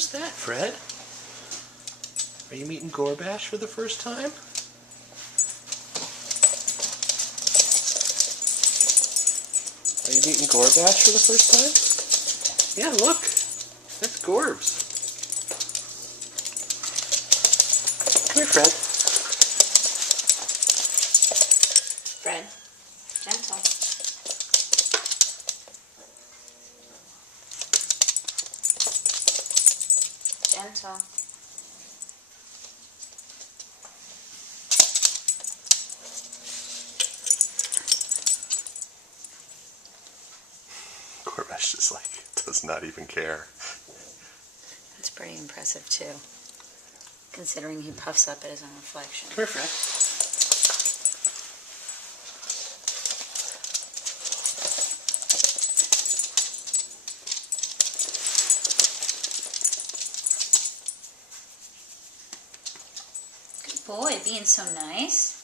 Who's that, Fred? Are you meeting Gorbash for the first time? Are you meeting Gorbash for the first time? Yeah, look. That's Gorbs. Come here, Fred. Fred, gentle. Gentle. Gorbash just does not even care. That's pretty impressive too, considering he puffs up at his own reflection. Come here, Fred. Good boy, being so nice.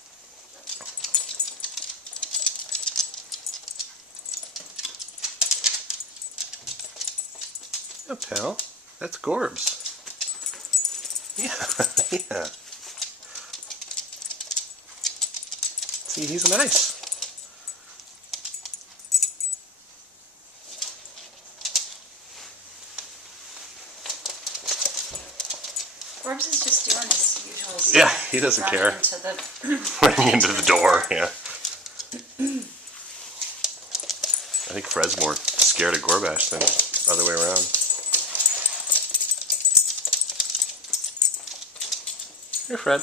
Yeah, pal. That's Gorbs. Yeah, yeah. See, he's nice. Gorbs is just doing his usual stuff. Yeah, he doesn't care. Running into the door, yeah. I think Fred's more scared of Gorbash than the other way around. Here, Fred.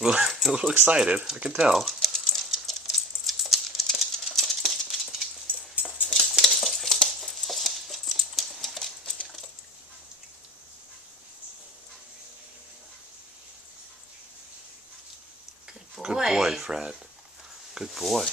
Well, a little excited, I can tell. Good boy. Good boy, Fred. Good boy.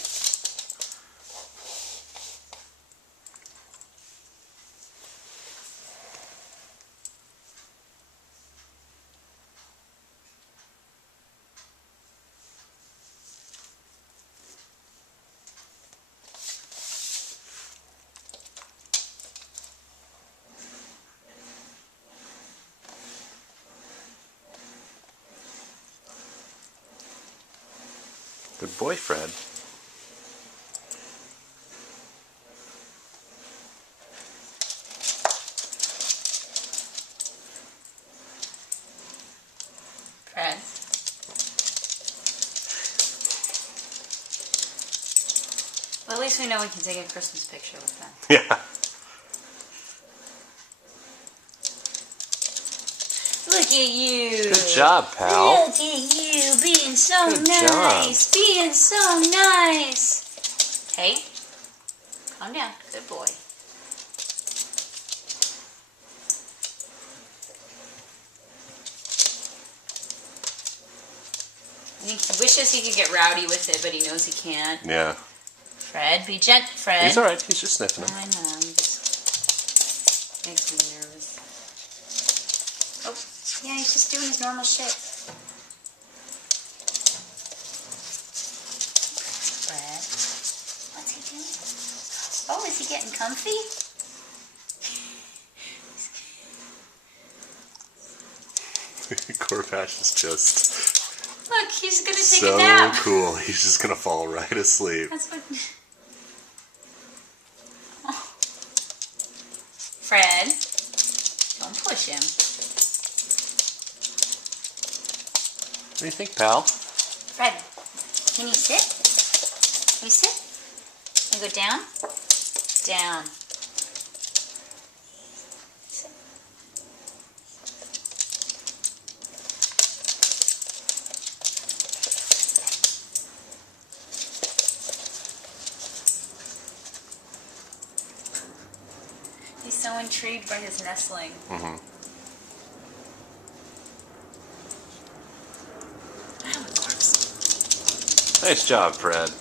Good boy, Fred. Fred. Well, at least we know we can take a Christmas picture with them. Yeah. Look at you. Good job, pal. Look at you being so Good nice. Being so nice. Hey, calm down. Good boy. I think he wishes he could get rowdy with it, but he knows he can't. Yeah. Fred, be gentle, Fred. He's alright, he's just sniffing him. I know, he just makes me nervous. Oh, yeah, he's just doing his normal shit. Fred, what's he doing? Oh, is he getting comfy? Gorbash is just Look, he's gonna take so a nap. cool. He's just gonna fall right asleep. That's what... Oh. Fred, don't push him. What do you think, pal? Fred, can you sit? Can you sit? Can you go down? Down. Sit. He's so intrigued by his nestling. Mm-hmm. Oh, of course. Nice job, Fred.